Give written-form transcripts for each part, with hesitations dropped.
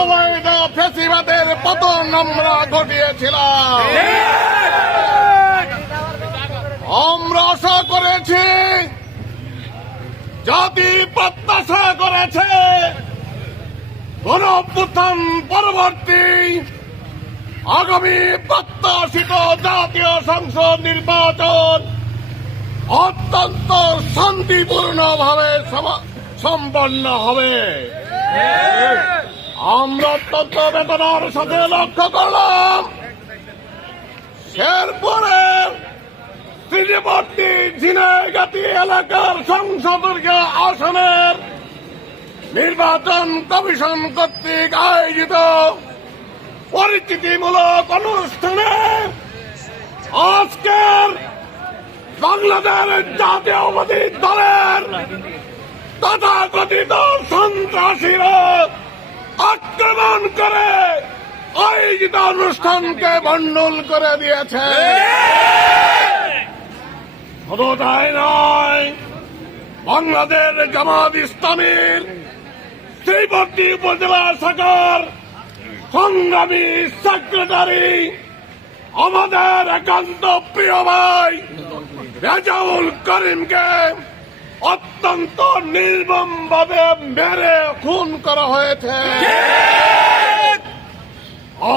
অবৈধ ফ্যাসিবাদের পতন আমরা ঘটিয়েছিলাম। আমরা আশা করেছি, জাতি প্রত্যাশা করেছে, গণঅভ্যুত্থান পরবর্তী আগামী প্রত্যাশিত জাতীয় সংসদ নির্বাচন অত্যন্ত শান্তিপূর্ণভাবে সম্পন্ন হবে। আমরা অত্যন্ত বেদনার সাথে লক্ষ্য করলাম, এরপরে তীরবর্তী ঝিনাইগাতি এলাকার সংসদীয় আসনের নির্বাচন কমিশন কর্তৃক আয়োজিত পরিচিতিমূলক অনুষ্ঠানে আজকের বাংলাদেশ জাতীয়বাদী দলের তথাকথিত সন্ত্রাসীরা আক্রমণ করে আয়োজিত অনুষ্ঠানকে ভণ্ডুল করে দিয়েছে। শুধু তাই নয়, বাংলাদেশ জামাত ইসলামীর শ্রীবর্তী উপজেলা শাখার সংগ্রামী সেক্রেটারি আমাদের একান্ত প্রিয় ভাই রেজাউল করিমকে অত্যন্ত নির্মমভাবে মেরে খুন করা হয়েছে।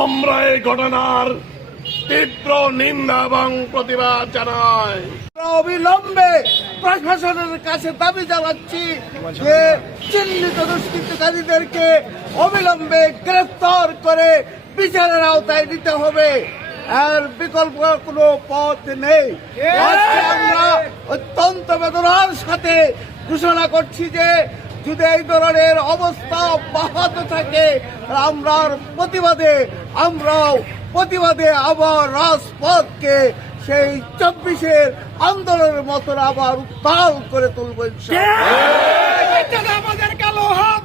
আমরা এই ঘটনার তীব্র নিন্দা এবং প্রতিবাদ জানাই। অবিলম্বে প্রশাসনের কাছে দাবি জানাচ্ছি যে চিহ্নিত দুষ্কৃতকারীদেরকে অবিলম্বে গ্রেফতার করে বিচারের আওতায় নিতে হবে। আর বিকল্প কোনো পথ নেই। আজকে আমরা অত্যন্ত বেদনার সাথে ঘোষণা করছি যে যদি এই ধরনের অবস্থা অব্যাহত থাকে, আমরাও প্রতিবাদে আবার রাজপথকে সেই 24-এর আন্দোলনের মতন আবার উত্তাল করে তুলব। আমাদের কালো হাত